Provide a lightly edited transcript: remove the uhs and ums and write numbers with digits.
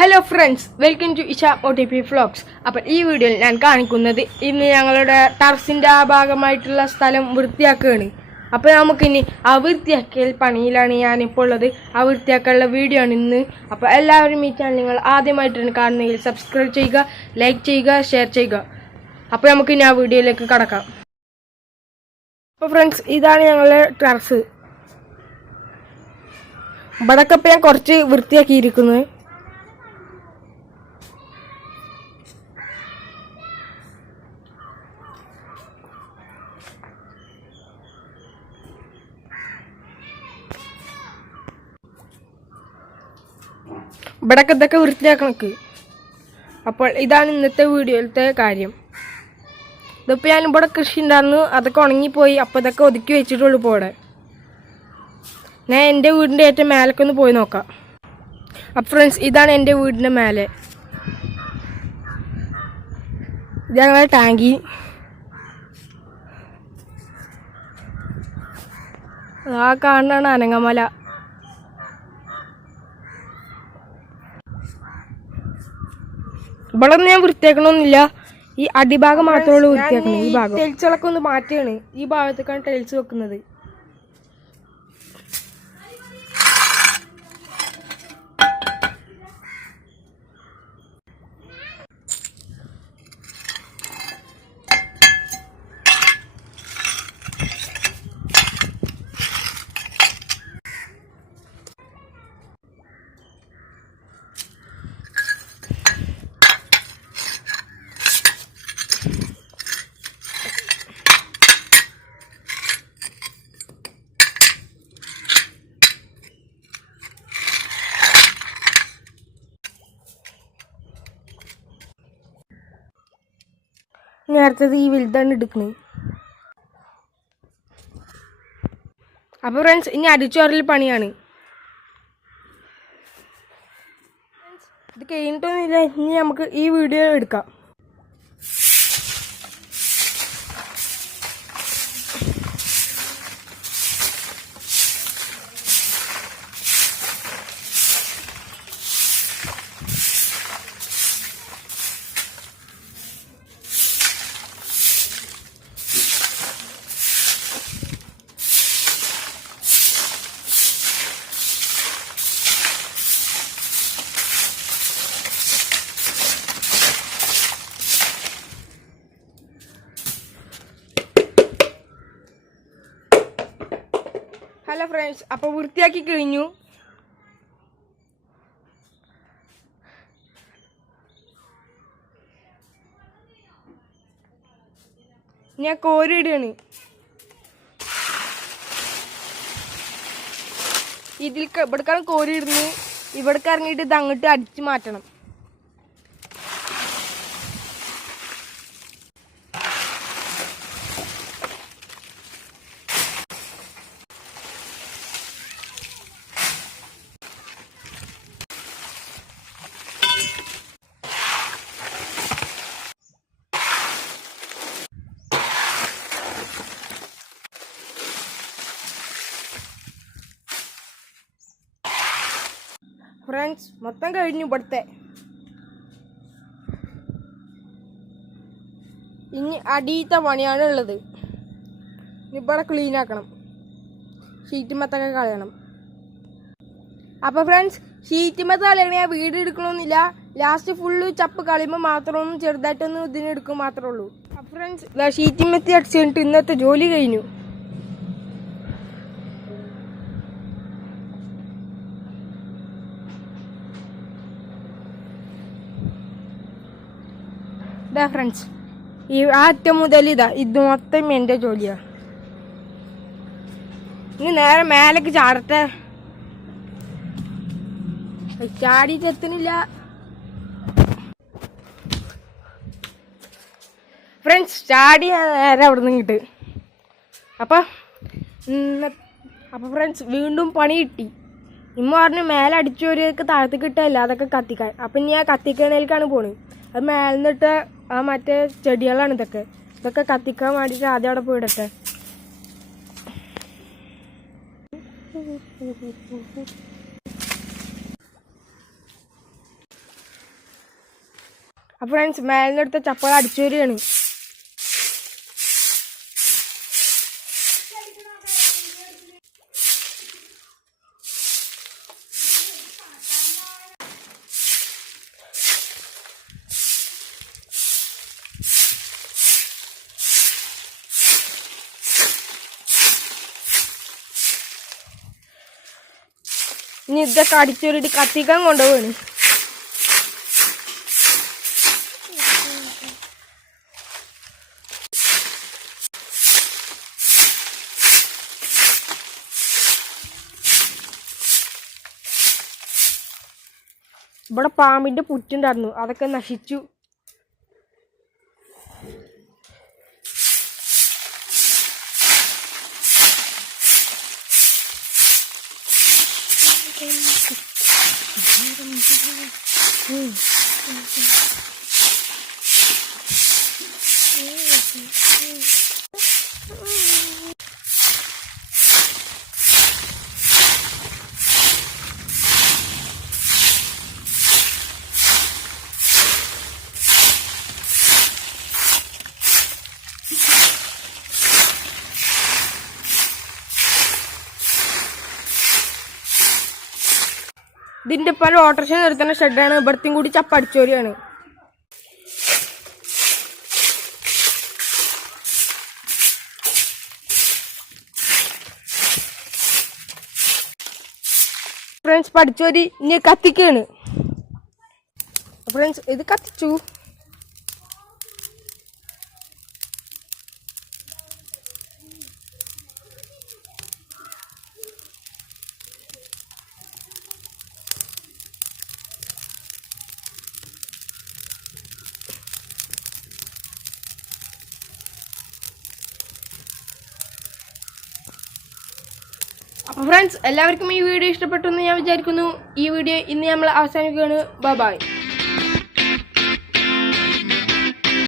Hello friends, welcome to Isha OTP vlogs. അപ്പോൾ ഈ വീഡിയോയിൽ ഞാൻ കാണിക്കുന്നത് ഇന്ന് ഞങ്ങളുടെ ടെറസിൻ്റെ ആ ഭാഗമായിട്ടുള്ള സ്ഥലം വൃത്തിയാക്കുകയാണ്. അപ്പോൾ നമുക്കിനി ആ വൃത്തിയാക്കൽ പണിയിലാണ് ഞാനിപ്പോൾ ഉള്ളത്. ആ വൃത്തിയാക്കാനുള്ള വീഡിയോ ആണ് ഇന്ന്. അപ്പോൾ എല്ലാവരും ഈ ചാനൽ നിങ്ങൾ ആദ്യമായിട്ടാണ് കാണുന്നതെങ്കിൽ സബ്സ്ക്രൈബ് ചെയ്യുക, ലൈക്ക് ചെയ്യുക, ഷെയർ ചെയ്യുക. അപ്പോൾ നമുക്കിനി ആ വീഡിയോയിലേക്ക് കടക്കാം. അപ്പോൾ ഫ്രണ്ട്സ്, ഇതാണ് ഞങ്ങളുടെ ടെറസ്. ഇവിടൊക്കെ ഇപ്പോൾ ഞാൻ കുറച്ച് വൃത്തിയാക്കിയിരിക്കുന്നത്. ഇവിടൊക്കെ ഇതൊക്കെ വൃത്തിയാക്കണക്ക്. അപ്പോൾ ഇതാണ് ഇന്നത്തെ വീഡിയോയിലത്തെ കാര്യം. ഇതിപ്പോൾ ഞാൻ ഇവിടെ കൃഷി ഉണ്ടായിരുന്നു, അതൊക്കെ ഉണങ്ങിപ്പോയി. അപ്പോൾ ഇതൊക്കെ ഒതുക്കി വെച്ചിട്ടുള്ളൂ. ഇപ്പോൾ ഇവിടെ ഞാൻ എൻ്റെ വീടിൻ്റെ ഏറ്റവും മേലേക്ക് ഒന്ന് പോയി നോക്കാം. അപ്പോൾ ഫ്രണ്ട്സ്, ഇതാണ് എൻ്റെ വീടിൻ്റെ മേലെ. ഇത് ഞങ്ങളുടെ ടാങ്കി. ആ കാണാണ് അനങ്ങമല. ഇവിടെ ഞാൻ വൃത്തിയാക്കണമെന്നില്ല, ഈ അടിഭാഗം മാത്രമേ ഉള്ളൂ വൃത്തിയാക്കണേ. ഈ ഭാഗം ടൈൽസുകളൊക്കെ ഒന്ന് മാറ്റുകയാണ്. ഈ ഭാഗത്തേക്കാണ് ടൈൽസ് വെക്കുന്നത്. നേരത്തത് ഈ വലുതാണ് എടുക്കുന്നത്. അപ്പോൾ ഫ്രണ്ട്സ്, ഇനി അടിച്ചോറൽ പണിയാണ്. ഇത് കഴിഞ്ഞിട്ടൊന്നുമില്ല, ഇനി നമുക്ക് ഈ വീഡിയോ എടുക്കാം. ഹലോ ഫ്രണ്ട്സ്, അപ്പോൾ വൃത്തിയാക്കി കഴിഞ്ഞു. ഞാൻ കോരിയിടുകയാണ്. ഇവിടേക്കാണ് കോരിയിടുന്നത്. ഇവിടേക്ക് ഇറങ്ങിയിട്ട് ഇത് അങ്ങോട്ട് അടിച്ചു മാറ്റണം. ഫ്രണ്ട്സ്, മൊത്തം കഴിഞ്ഞു ഇവിടുത്തെ. ഇനി അടിയത്തെ പണിയാണ് ഉള്ളത്. ഇവിടെ ക്ലീൻ ആക്കണം, ഷീറ്റുമത്തൊക്കെ കളയണം. അപ്പോൾ ഫ്രണ്ട്സ്, ഷീറ്റുമത്ത് കളയണ ഞാൻ വീട് എടുക്കണമെന്നില്ല. ലാസ്റ്റ് ഫുള്ള് ചപ്പ് കളയുമ്പോൾ മാത്രമൊന്നും ചെറുതായിട്ടൊന്നും ഇതിനെടുക്കും മാത്രമേ ഉള്ളൂ. അപ്പോൾ ഫ്രണ്ട്സ്, ഷീറ്റുമത്തി അടിച്ച് കഴിഞ്ഞിട്ട് ഇന്നത്തെ ജോലി കഴിഞ്ഞു. ഇതാ ഫ്രണ്ട്സ്, ഈ അറ്റം മുതൽ ഇത് മൊത്തം എൻ്റെ ജോലിയാണ്. ഇനി നേരെ മേലേക്ക് ചാടട്ടെ. ചാടിയിട്ട് എത്തുന്നില്ല. ഫ്രണ്ട്സ്, ചാടി നേരെ അവിടെ നിന്ന് കിട്ടും. അപ്പം ഫ്രണ്ട്സ്, വീണ്ടും പണി കിട്ടി. ഇമ്മ പറഞ്ഞു മേലെ അടിച്ചവരൊക്കെ താഴത്തേക്ക് കിട്ടല്ല, അതൊക്കെ കത്തിക്കാൻ. അപ്പം ഞാൻ കത്തിക്കണേലേക്കാണ് പോണത്. അത് മേലെ നിന്നിട്ട് ആ മറ്റേ ചെടികളാണ് ഇതൊക്കെ കത്തിക്കാൻ വേണ്ടിയിട്ട് ആദ്യം അവിടെ പോയിടട്ടെ. അപ്പോൾ ഫ്രണ്ട്സ് മേലിനെടുത്ത ചപ്പൽ അടിച്ചു വരികയാണ്. ഇനി ഇതൊക്കെ അടിച്ചൊരിട്ട് കത്തിക്കാൻ കൊണ്ടുപോവാണ്. ഇവിടെ പാമ്പിന്റെ പുറ്റുണ്ടായിരുന്നു, അതൊക്കെ നശിച്ചു. ഇതിന്റെ പല ഓട്ടോറിക്ഷ നിർത്തുന്ന ഷെഡാണ്. ഇവിടത്തെയും കൂടി ചപ്പ അടിച്ചോരിയാണ്. ഫ്രണ്ട്സ് പഠിച്ചോരി ഇനി കത്തിക്കാണ്. ഫ്രണ്ട്സ് ഇത് കത്തിച്ചു. അപ്പോൾ ഫ്രണ്ട്സ് എല്ലാവർക്കും ഈ വീഡിയോ ഇഷ്ടപ്പെട്ടു എന്ന് ഞാൻ വിചാരിക്കുന്നു. ഈ വീഡിയോ ഇന്ന് നമ്മൾ അവസാനിക്കുകയാണ്. Bye bye.